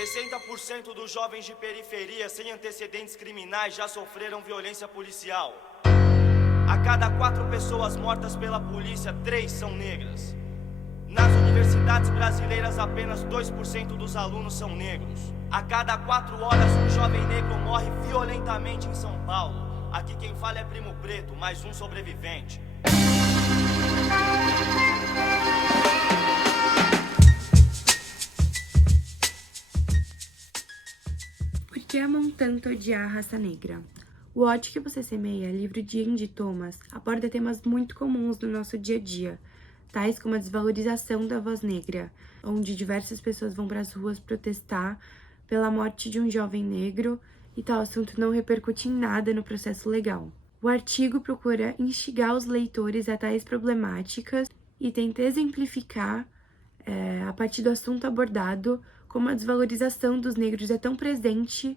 60% dos jovens de periferia sem antecedentes criminais já sofreram violência policial. A cada 4 pessoas mortas pela polícia, 3 são negras. Nas universidades brasileiras, apenas 2% dos alunos são negros. A cada 4 horas, um jovem negro morre violentamente em São Paulo. Aqui quem fala é Primo Preto, mais um sobrevivente. Por que amam tanto odiar a raça negra? O Ódio que Você Semeia, livro de Andy Thomas, aborda temas muito comuns do nosso dia a dia, tais como a desvalorização da voz negra, onde diversas pessoas vão para as ruas protestar pela morte de um jovem negro e tal assunto não repercute em nada no processo legal. O artigo procura instigar os leitores a tais problemáticas e tenta exemplificar, a partir do assunto abordado, como a desvalorização dos negros é tão presente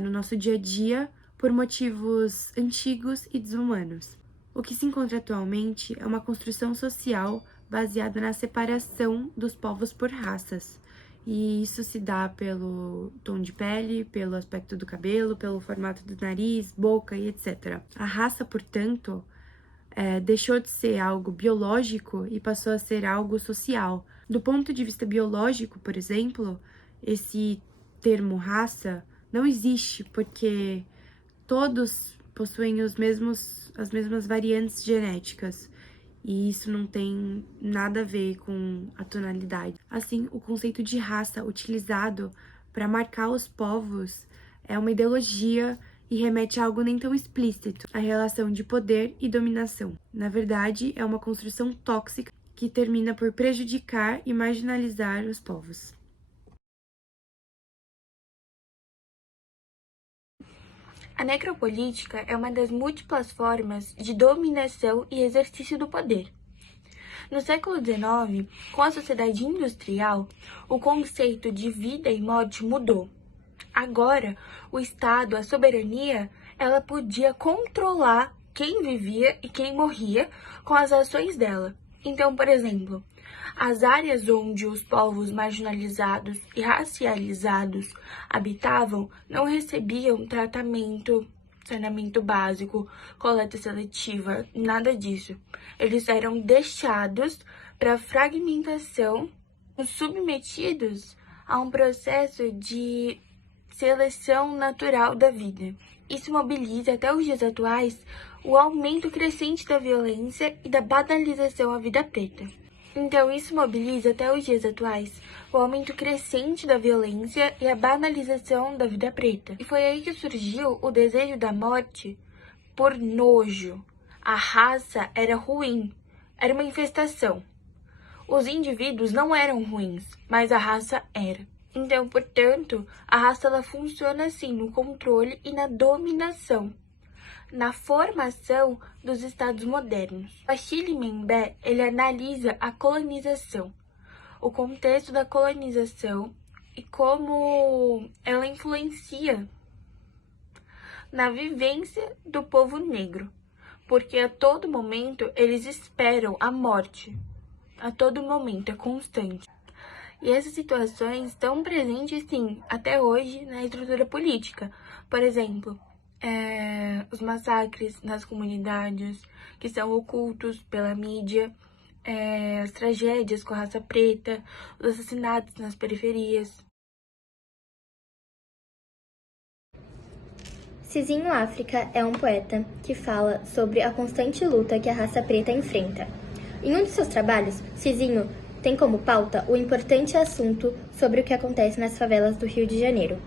no nosso dia a dia por motivos antigos e desumanos. O que se encontra atualmente é uma construção social baseada na separação dos povos por raças. E isso se dá pelo tom de pele, pelo aspecto do cabelo, pelo formato do nariz, boca e etc. A raça, portanto, deixou de ser algo biológico e passou a ser algo social. Do ponto de vista biológico, por exemplo, esse termo raça não existe porque todos possuem as mesmas variantes genéticas e isso não tem nada a ver com a tonalidade. Assim, o conceito de raça utilizado para marcar os povos é uma ideologia e remete a algo nem tão explícito, a relação de poder e dominação. Na verdade, é uma construção tóxica que termina por prejudicar e marginalizar os povos. A necropolítica é uma das múltiplas formas de dominação e exercício do poder. No século XIX, com a sociedade industrial, o conceito de vida e morte mudou. Agora, o Estado, a soberania, ela podia controlar quem vivia e quem morria com as ações dela. Então, por exemplo, as áreas onde os povos marginalizados e racializados habitavam não recebiam tratamento, saneamento básico, coleta seletiva, nada disso. Eles eram deixados para fragmentação, submetidos a um processo de seleção natural da vida. Isso mobiliza até os dias atuais o aumento crescente da violência e da banalização à vida preta. Então, isso mobiliza até os dias atuais o aumento crescente da violência e a banalização da vida preta. E foi aí que surgiu o desejo da morte por nojo. A raça era ruim, era uma infestação. Os indivíduos não eram ruins, mas a raça era. Então, portanto, a raça ela funciona assim no controle e na dominação, na formação dos estados modernos. Achille Mbembe, ele analisa a colonização, o contexto da colonização e como ela influencia na vivência do povo negro, porque a todo momento eles esperam a morte, a todo momento, é constante. E essas situações estão presentes, sim, até hoje na estrutura política. Por exemplo, os massacres nas comunidades, que são ocultos pela mídia, as tragédias com a raça preta, os assassinatos nas periferias. Cizinho África é um poeta que fala sobre a constante luta que a raça preta enfrenta. Em um de seus trabalhos, Cizinho tem como pauta o importante assunto sobre o que acontece nas favelas do Rio de Janeiro.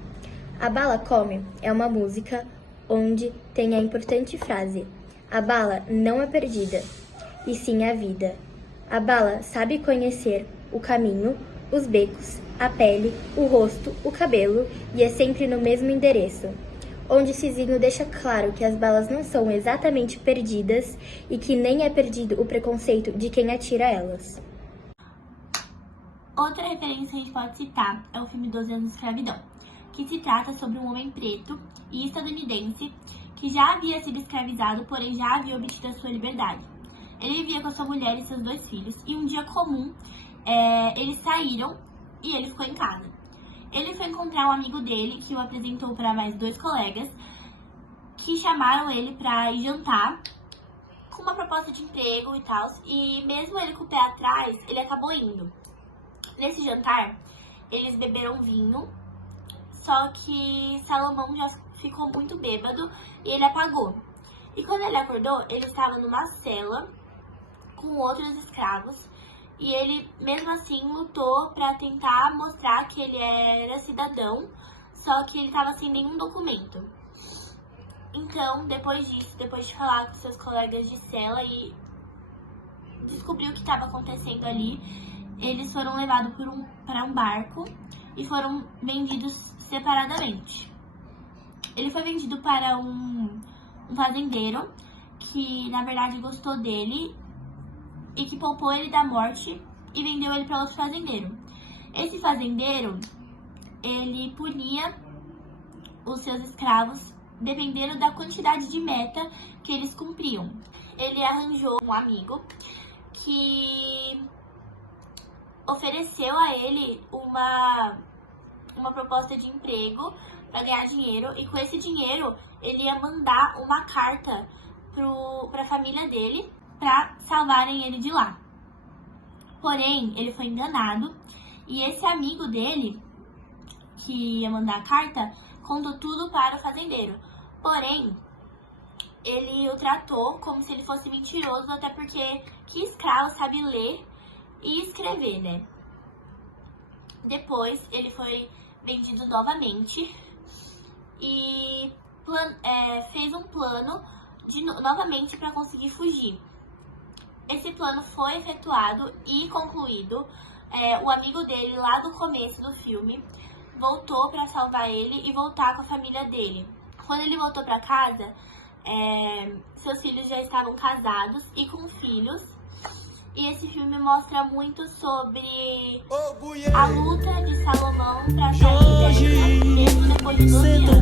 A Bala Come é uma música onde tem a importante frase: a bala não é perdida, e sim a vida. A bala sabe conhecer o caminho, os becos, a pele, o rosto, o cabelo, e é sempre no mesmo endereço. Onde Cizinho deixa claro que as balas não são exatamente perdidas e que nem é perdido o preconceito de quem atira elas. Outra referência que a gente pode citar é o filme 12 anos de escravidão, que se trata sobre um homem preto e estadunidense que já havia sido escravizado, porém já havia obtido a sua liberdade. Ele vivia com a sua mulher e seus 2 filhos, e um dia comum, eles saíram e ele ficou em casa. Ele foi encontrar um amigo dele, que o apresentou para mais 2 colegas, que chamaram ele para ir jantar, com uma proposta de emprego e tal. E mesmo ele com o pé atrás, ele acabou indo. Nesse jantar, eles beberam vinho, só que Salomão já ficou muito bêbado e ele apagou. E quando ele acordou, ele estava numa cela com outros escravos. E ele, mesmo assim, lutou para tentar mostrar que ele era cidadão, só que ele estava sem nenhum documento. Então, depois disso, depois de falar com seus colegas de cela e descobrir o que estava acontecendo ali, eles foram levados para um barco e foram vendidos separadamente. Ele foi vendido para um fazendeiro que, na verdade, gostou dele e que poupou ele da morte e vendeu ele para outro fazendeiro. Esse fazendeiro, ele punia os seus escravos dependendo da quantidade de meta que eles cumpriam. Ele arranjou um amigo que ofereceu a ele uma proposta de emprego para ganhar dinheiro, e com esse dinheiro ele ia mandar uma carta para a família dele para salvarem ele de lá. Porém, ele foi enganado e esse amigo dele, que ia mandar a carta, contou tudo para o fazendeiro. Porém, ele o tratou como se ele fosse mentiroso, até porque que escravo sabe ler e escrever, né? Depois, ele foi vendido novamente e fez um plano novamente para conseguir fugir. Esse plano foi efetuado e concluído. O amigo dele, lá do começo do filme, voltou para salvar ele e voltar com a família dele. Quando ele voltou para casa, seus filhos já estavam casados e com filhos. E esse filme mostra muito sobre a luta de Salomão para sair dessa, mesmo depois de 12 anos.